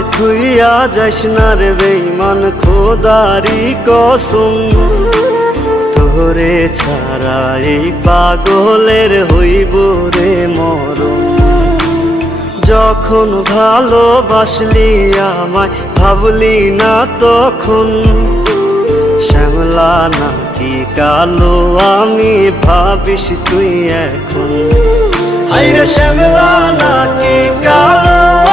আমায় থুইয়া যাইস না রে বেঈমান খোদারি কসম, তোরে ছাড়া এই পাগলের হইব রে মরণ। যখন ভালোবাসলি আমায় ভাবলি না তখন, শ্যামলা নাকি কালো আমি ভাবিস তুই এখন। হায়রে শ্যামলা নাকি কালো